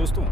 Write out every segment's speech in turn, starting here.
दोस्तों,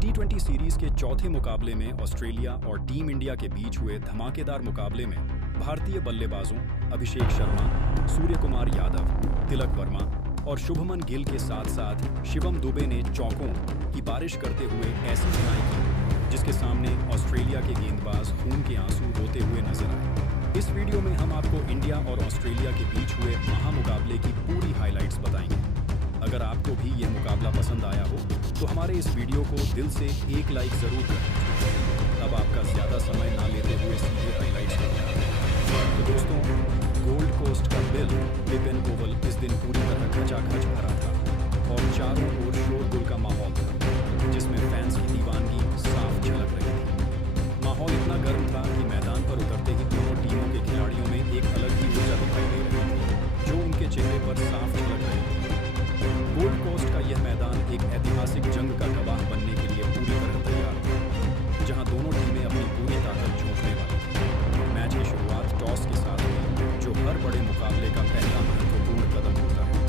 टी20 सीरीज के चौथे मुकाबले में ऑस्ट्रेलिया और टीम इंडिया के बीच हुए धमाकेदार मुकाबले में भारतीय बल्लेबाजों अभिषेक शर्मा, सूर्य कुमार यादव, तिलक वर्मा और शुभमन गिल के साथ साथ शिवम दुबे ने चौकों की बारिश करते हुए ऐसी कमाई की जिसके सामने ऑस्ट्रेलिया के गेंदबाज खून के आंसू रोते हुए नजर आए। इस वीडियो में हम आपको इंडिया और ऑस्ट्रेलिया के बीच हुए महामुकाबले की पूरी हाइलाइट्स बताएंगे। अगर आपको भी यह मुकाबला पसंद आया हो तो हमारे इस वीडियो को दिल से एक लाइक जरूर करें। अब आपका ज्यादा समय ना लेते हुए सीधे हाइलाइट्स पर जाते हैं। तो दोस्तों, गोल्ड कोस्ट का बिल लिपिन ओवल इस दिन पूरी तरह खचाखच भरा था और चारों ओर शोरगुल का माहौल था जिसमें फैंस की दीवानगी साफ झलक रही थी। माहौल इतना गर्म था कि मैदान पर उतरते ही दोनों टीमों के खिलाड़ियों में एक अलग ही ऊर्जा दिखाई दे रही थी जो उनके चेहरे पर साफ झलक रही थी। गोल्ड कोस्ट का यह मैदान एक ऐतिहासिक जंग का गवाह बनने के लिए पूरी तरह तैयार था, जहां दोनों टीमें अपनी पूरी ताकत झोंकने वाली थी। मैच की शुरुआत टॉस के साथ हुई, जो हर बड़े मुकाबले का पहला महत्वपूर्ण कदम होता है।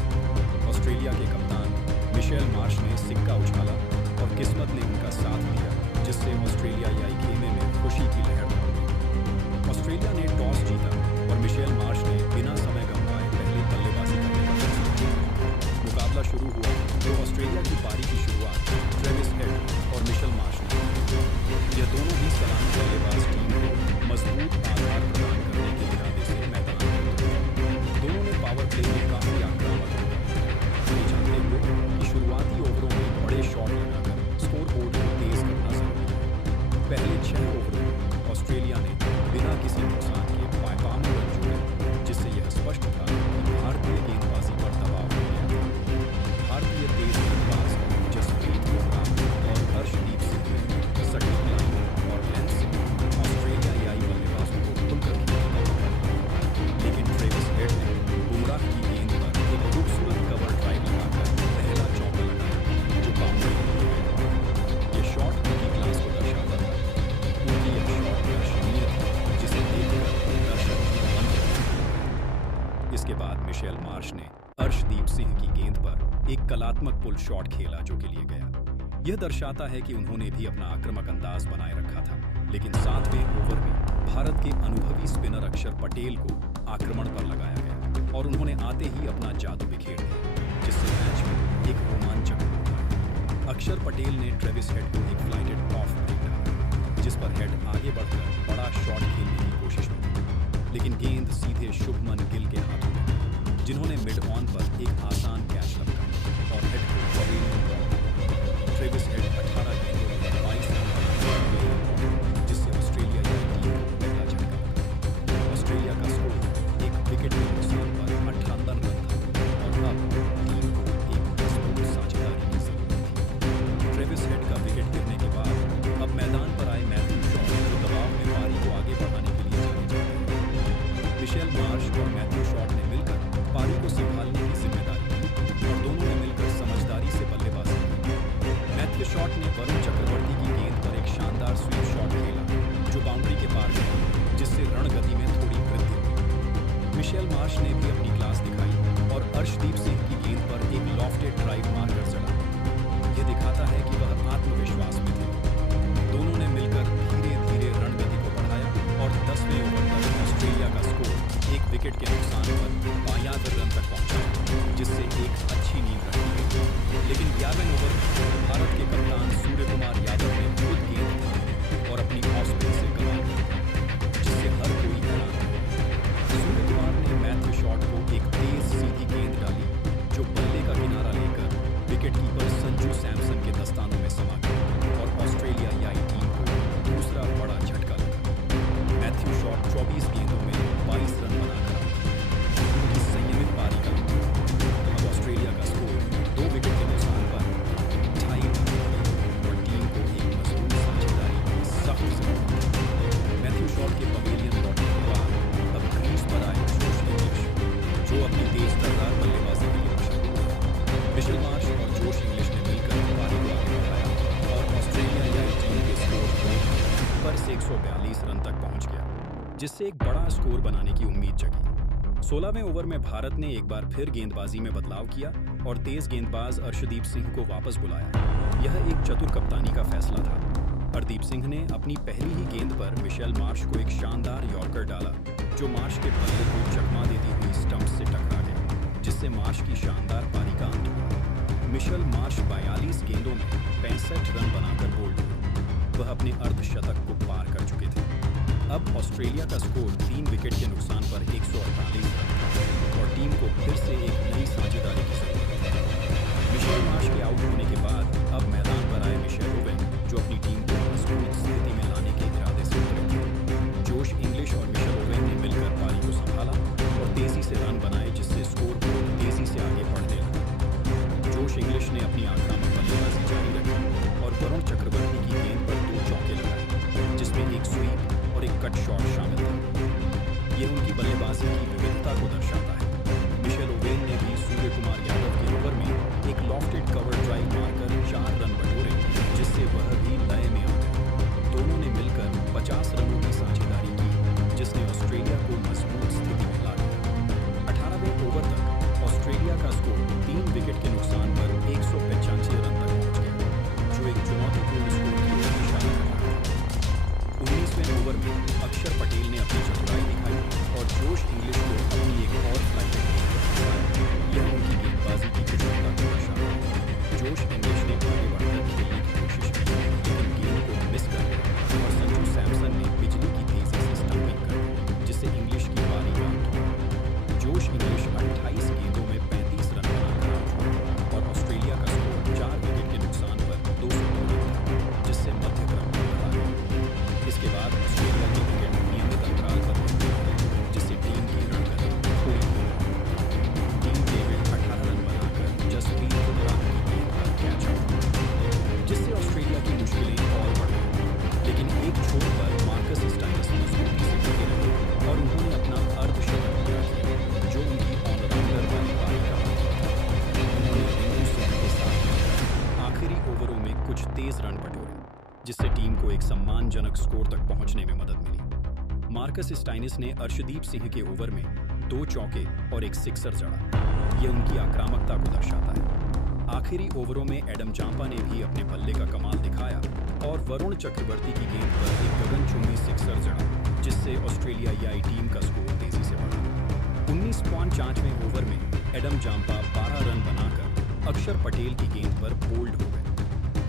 ऑस्ट्रेलिया के कप्तान मिशेल मार्श ने सिक्का उछाला और किस्मत ने उनका साथ दिया, जिससे ऑस्ट्रेलियाई खेमे में खुशी की लहर दौड़ गई। ऑस्ट्रेलिया ने टॉस जीता और मिशेल मार्श ने बिना समय गंवाए पहले बल्लेबाजी करने का फैसला किया। मुकाबला शुरू हुआ तो ऑस्ट्रेलिया की पारी की शुरुआत ट्रेविस हेड और मिशेल मार्श ने की। यह दोनों ही सलामी बल्लेबाज टीम को मजबूत आधार प्रदान करने के इरादे से मैदान में उतरे। दोनों ने पावर प्ले में काफी आक्रामक हुए, जानते हुए कि शुरुआती ओवरों में बड़े शॉट लगाकर स्कोर बोर्ड को तेज करना जरूरी है। पहले 6 ओवरों में ऑस्ट्रेलिया ने बिना किसी नुकसान के 52 रन जोड़े, जिससे यह स्पष्ट था कि भारतीय गेंदबाजी पर दबाव हो गया था। भारतीय तेज गेंदबाज जसप्रीत बुमराह और हर्षदीप सिंह ने सटीक लाइन और लेंथ से ऑस्ट्रेलियाई बल्लेबाजों को खुलकर खेलने का मौका दिया। लेकिन ट्रेविस हेड ने बुमराह की गेंद पर एक खूबसूरत कवर ड्राइव लगाकर पहला चौका लगाया जो बाउंड्री के लिए गया। यह शॉट उनकी क्लास को दर्शाता था। उनकी यह शॉट दर्शनीय थी जिसे देखकर दर्शक भी मंत्र रहे। इसके बाद मिशेल मार्श ने हर्षदीप सिंह की गेंद पर एक कलात्मक पुल शॉट खेला जो के लिए गया। यह दर्शाता है कि उन्होंने भी अपना आक्रामक अंदाज बनाए रखा था। लेकिन 7वें ओवर में भारत के अनुभवी स्पिनर अक्षर पटेल को आक्रमण पर लगाया गया और उन्होंने आते ही अपना जादू बिखेर दिया, जिससे मैच में एक रोमांचक हुआ। अक्षर पटेल ने ट्रेविस हेड को एक फ्लाइटेड ऑफ ब्रेक डाला, जिस पर हेड आगे बढ़कर बड़ा शॉट खेलने की कोशिश में थे। लेकिन गेंद सीधे शुभमन गिल के हाथों में, जिन्होंने मिड ऑन पर एक आसान कैच लगाया और हेड को पवेलियन में बॉल दिया। ट्रेविस हेड 18 गेंदों में 22 रन बनाकर, जिससे ऑस्ट्रेलिया की टीम को पहला झटका लगा। ऑस्ट्रेलिया का स्कोर एक विकेट के नुकसान पर 58 रन था और अब टीम को एक मजबूत साझेदारी की जरूरत थी। ट्रेविस हेड का विकेट गिरने के बाद अब मैदान पर आए मैथ्यू शॉट, जो दबाव में पारी को आगे बढ़ाने के लिए जाने जाते हैं। मिशेल मार्श और मैथ्यू शॉट ने मिलकर पारी को संभालने की जिम्मेदारी ली और दोनों ने मिलकर समझदारी से बल्लेबाजी की। मैथ्यू शॉट ने वरुण चक्रवर्ती की गेंद पर एक शानदार स्वीप शॉट खेला जो बाउंड्री के पार गया, जिससे रणगति में थोड़ी वृद्धि हुई। मिशेल मार्श ने भी अपनी क्लास दिखाई और हर्षदीप सिंह की गेंद पर एक लॉफ्टेड ड्राइव मारकर चढ़ा। यह दिखाता है कि वह आत्मविश्वास में थे। दोनों ने मिलकर धीरे धीरे रणगति को बढ़ाया और 10वें ओवर तक ऑस्ट्रेलिया का स्कोर एक विकेट के नुकसान पर 52 रन तक पहुंचा, जिससे एक अच्छी नींद रखी गई। लेकिन 11वें ओवर में भारत के कप्तान सूर्य कुमार यादव ने खुद गेंद थामी और अपनी ऑफ स्पिन से गंवा दी, जिससे हर कोई हैरान रहा। सूर्य कुमार ने मैथ्यू शॉट को एक तेज सीधी गेंद डाली जो बल्ले का किनारा लेकर विकेटकीपर संजू सैमसन के दस्तानों में समा गई और ऑस्ट्रेलियाई टीम को दूसरा बड़ा झटका लगा। मैथ्यू शॉट 24 गेंदों में 22 रन बनाकर उनकी संयमित पारी का अब ऑस्ट्रेलिया का स्कोर 2 विकेट के नुकसान पर 2.5 रन और टीम को एक मजबूत साझेदारी की सख्त जरूरत है। मैथ्यू शॉट के पवेलियन लौटने के बाद अब क्रीज पर आए जोश इंग्लिश, जो अपनी तेज तर्रार बल्लेबाजी के लिए मशहूर है। मिशेल मार्श और जोश इंग्लिश ने मिलकर पारी को आगे बढ़ाया और ऑस्ट्रेलियाई टीम के स्कोर पर 142 रन तक पहुंच गया, जिससे एक बड़ा स्कोर बनाने की उम्मीद जगी। 16वें ओवर में भारत ने एक बार फिर गेंदबाजी में बदलाव किया और तेज गेंदबाज अर्शदीप सिंह को वापस बुलाया। यह एक चतुर कप्तानी का फैसला था। हरदीप सिंह ने अपनी पहली ही गेंद पर मिशेल मार्श को एक शानदार यॉर्कर डाला, जो मार्श के बल्ले को चकमा देती हुई स्टंप से टकरा गया, जिससे मार्श की शानदार पारी का अंत हुआ। मिशेल मार्श 42 गेंदों में 65 रन बनाकर बोल्ड हुए। वह अपने अर्धशतक को पार कर चुके थे। अब ऑस्ट्रेलिया का स्कोर 3 विकेट के नुकसान पर 148 रन था और टीम को फिर से एक नई साझेदारी की जरूरत थी। मिशेल मार्श के आउट होने के बाद अब मैदान पर आए मिशेल ओवेन, जो अपनी टीम को मजबूत स्थिति में लाने के इरादे से उतरे थे। जोश इंग्लिश और मिशेल ओवेन ने मिलकर पारी को संभाला और तेजी से रन बनाए, जिससे स्कोर बोर्ड तेजी से आगे बढ़ने लगा। जोश इंग्लिश ने अपनी आक्रामक बल्लेबाजी जारी रखी और वरुण चक्रवर्ती की गेंद पर 2 चौके लगाए, जिसमें एक स्वीप और एक कट शॉट शामिल था। यह उनकी बल्लेबाजी की विविधता को दर्शाता है। मिशेल ओवेन ने भी सूर्य कुमार यादव के ओवर में एक लॉफ्टेड कवर ड्राइव मारकर 4 रन बटोरे, जिससे वह भी लय में आ गए। दोनों ने मिलकर 50 रनों की साझेदारी की, जिसने ऑस्ट्रेलिया को मजबूत स्थिति में ला दिया। 18वें ओवर तक ऑस्ट्रेलिया का स्कोर 3 विकेट के नुकसान पर 185 रन तक पहुंच गया, जो एक चुनौतीपूर्ण स्कोर की ओर इशारा कर रहा था। 19वें ओवर में अक्षर पटेल ने अपनी चतुराई दिखाई और जोश इंग्लिश को अपनी एक और फ्लाइट यह उनकी गेंदबाजी की कुशलता को दर्शाता है। जोश इंग्लिश ने आगे बढ़कर खेलने की कोशिश की, लेकिन गेंद को मिस कर दिया और संजू सैमसन ने बिजली की तेजी से स्टंपिंग कर दी, जिससे इंग्लिश की पारी का अंत हुआ। जोश इंग्लिश 28 गेंदों में 35 रन बनाकर आउट हुआ और ऑस्ट्रेलिया का स्कोर 4 विकेट के नुकसान पर 202 रन था, जिससे मध्य क्रम में खड़ा गया। इसके बाद ऑस्ट्रेलिया के विकेट नियमित अंतराल पर गिरते रहे, जिससे टीम की रणनीति पूरी हुई। टीम डेविड 18 रन बनाकर जसप्रीत बुमराह की गेंद पर कैच आउट हुआ, जिससे ऑस्ट्रेलिया की मुश्किलें और बढ़ गईं। लेकिन एक छोर पर मार्कस स्टाइनिस मजबूती से टिके रहे और उन्होंने अपना अर्धशतक पूरा किया, जो उनकी ऑलराउंडर वाली पारी का अंत था। उन्होंने रिंकू सिंह के साथ मिलकर आखिरी ओवरों में कुछ तेज रन बटोरे, जिससे टीम को एक सम्मानजनक स्कोर तक पहुंचने में मदद मिली। मार्कस स्टाइनिस ने अर्शदीप सिंह के ओवर में 2 चौके और एक सिक्सर जड़ा। यह उनकी आक्रामकता को दर्शाता है। आखिरी ओवरों में एडम जांपा ने भी अपने बल्ले का कमाल दिखाया और वरुण चक्रवर्ती की गेंद पर एक गगनचुंबी सिक्सर जड़ा, जिससे ऑस्ट्रेलियाई टीम का स्कोर तेजी से बढ़ा। 19.5वें ओवर में एडम जांपा 12 रन बनाकर अक्षर पटेल की गेंद पर बोल्ड हो गए,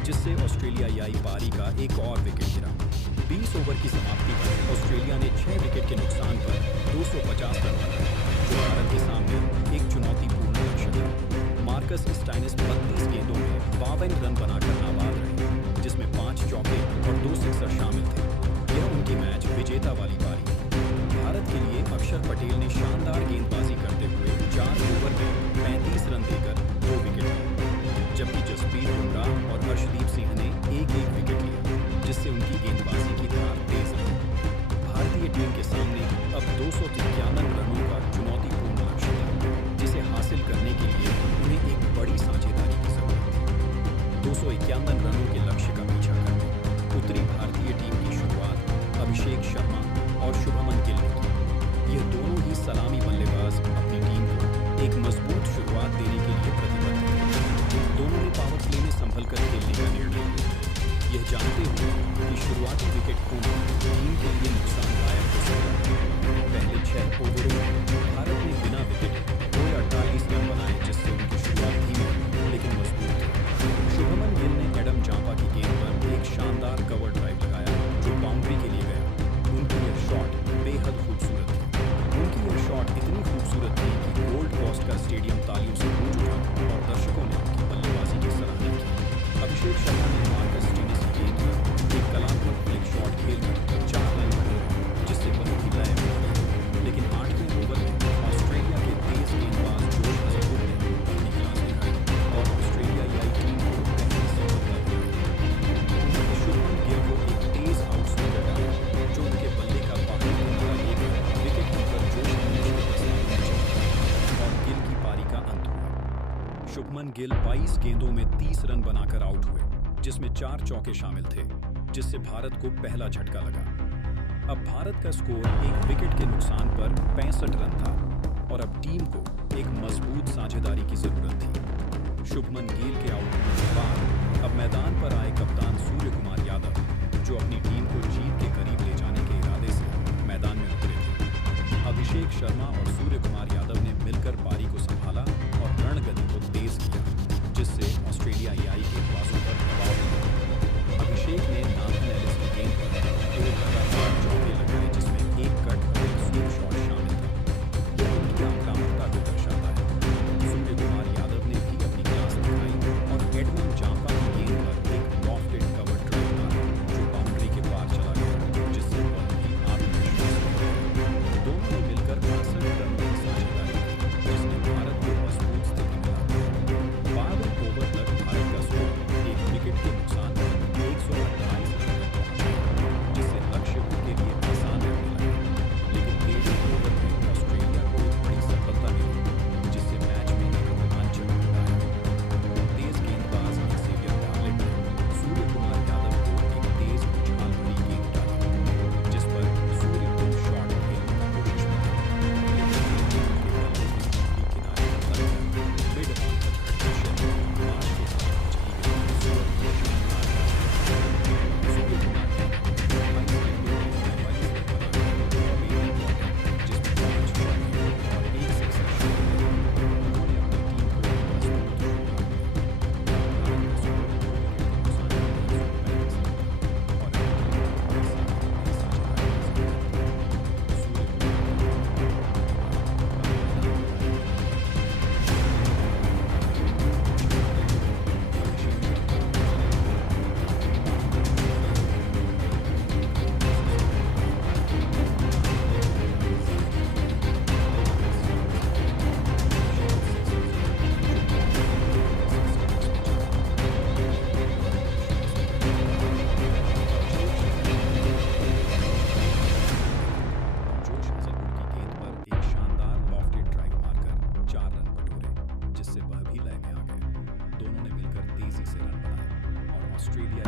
जिससे ऑस्ट्रेलियाई पारी का एक और विकेट गिरा। 20 ओवर की समाप्ति पर ऑस्ट्रेलिया ने 6 विकेट के नुकसान पर 250 रन बनाए, जो भारत के सामने एक चुनौतीपूर्ण लक्ष्य था। मार्कस स्टाइनिस 32 गेंदों में 52 रन बनाकर नाबाद रहे, जिसमें 5 चौके और 2 सिक्सर शामिल थे। यह उनकी मैच विजेता वाली पारी थी। भारत के लिए अक्षर पटेल ने शानदार गेंदबाजी करते हुए 4 ओवर में 35 रन देकर 2 विकेट लिए, जबकि जसप्रीत बुमराह और अर्शदीप सिंह ने एक-एक विकेट लिया, जिससे उनकी गेंदबाजी की धार तेज रही। भारतीय टीम के सामने अब 253 रनों का चुनौतीपूर्ण लक्ष्य था, जिसे हासिल करने के लिए उन्हें एक बड़ी साझेदारी की जरूरत थी। 251 रनों के लक्ष्य का पीछा करने उत्तरी भारतीय टीम की शुरुआत अभिषेक शर्मा और शुभमन गिल ने की। ये दोनों ही सलामी बल्लेबाज अपनी टीम को एक मजबूत शुरुआत देने के लिए प्रतिबद्ध थे। दोनों ने पावर प्ले में संभल कर खेलने का निर्णय लिया, यह जानते हुए कि शुरुआती विकेट खोना टीम के लिए नुकसानदायक हो सकता है। पहले 6 ओवरों में भारत ने बिना विकेट 48 रन बनाए, जिससे उनकी शुरुआत धीमी लेकिन मजबूत थी। शुभमन गिल ने एडम जांपा की गेंद पर एक शानदार कवर ड्राइव लगाया, जो बाउंड्री के लिए गया। उनकी यह शॉट बेहद खूबसूरत थी। उनकी यह शॉट इतनी खूबसूरत थी कि गोल्ड कोस्ट का स्टेडियम तालियों से गूंज उठा और दर्शकों ने उनकी बल्लेबाजी की सराहना की। अभिषेक शर्मा ने मार्कस स्टाइनिस की गेंद पर एक कलात्मक फ्लिक शॉट खेलकर 4 रन बनाए, जिससे बहुत ही लय में आ गए। लेकिन 8वें ओवर में ऑस्ट्रेलिया के तेज गेंदबाज जोश हजरपुर ने अपनी क्लास दिखाई और ऑस्ट्रेलियाई टीम को पहली सफलता दिलाई। उन्होंने शुभमन गिल को एक तेज आउटस्विंगर डाला, जो उनके बल्ले का बाहरी किनारा लेकर विकेट कीपर जोश इंग्लिश के दस्ताने में चला और गिल की पारी का अंत हुआ। शुभमन गिल 22 गेंदों में 30 रन बनाकर आउट हुए, जिसमें 4 चौके शामिल थे, जिससे भारत को पहला झटका लगा। अब भारत का स्कोर एक विकेट के नुकसान पर 65 रन था और अब टीम को एक मजबूत साझेदारी की जरूरत थी। शुभमन गिल के आउट होने के बाद अब मैदान पर आए कप्तान सूर्य कुमार यादव, जो अपनी टीम को जीत के करीब ले जाने के इरादे से मैदान में उतरे थे। अभिषेक शर्मा और सूर्य कुमार यादव ने मिलकर पारी को संभाला और रणगति को तेज किया, जिससे ऑस्ट्रेलियाई गेंदबाजों पर दबाव बना। अभिषेक ने नाथन एलिस की गेंद पर 2 लगातार चौके लगाए, जिसमें एक कट और एक स्वीप शॉट शामिल था। यह उनकी आक्रामकता को दर्शाता है। सूर्य कुमार यादव ने भी अपनी क्लास दिखाई और एडमंड जांपा की गेंद पर एक लॉफ्टेड कवर ड्राइव मारा, जो बाउंड्री के पार चला गया, जिससे वह भी आत्मविश्वास में गया। दोनों ने मिलकर 62 रन की साझेदारी की, जिसने भारत को मजबूत स्थिति में ला दिया। 12 ओवर तक भारत का स्कोर एक विकेट के नुकसान पर 128 रन तक पहुंचा, जिससे लक्ष्य उनके लिए आसान रहने लगा। लेकिन 13 ओवर में ऑस्ट्रेलिया को एक बड़ी सफलता मिली, जिससे मैच में एक रोमांचक मुड़ आया। तेज गेंदबाज एक्सेवियर बार्लेट ने सूर्य कुमार यादव को एक तेज उछाल भरी गेंद डाली, जिस पर सूर्य को शॉट खेलने की कोशिश में था, लेकिन गेंद के बल्ले की किनारे पर लग गया। मिड ऑन पर खड़ी शैली मार्च के साथ चली गई। सूर्य को शानदार सूर्य कुमार यादव 22 जिसमें 5 छक्के और 1 सिक्सर शामिल थे। उन्होंने अपनी टीम को मजबूत शुरुआत दी। भारत का स्कोर 2 विकेट के नुकसान पर 135 रन और अपनी साझेदारी के साथ सूर्य ऑस्ट्रेलिया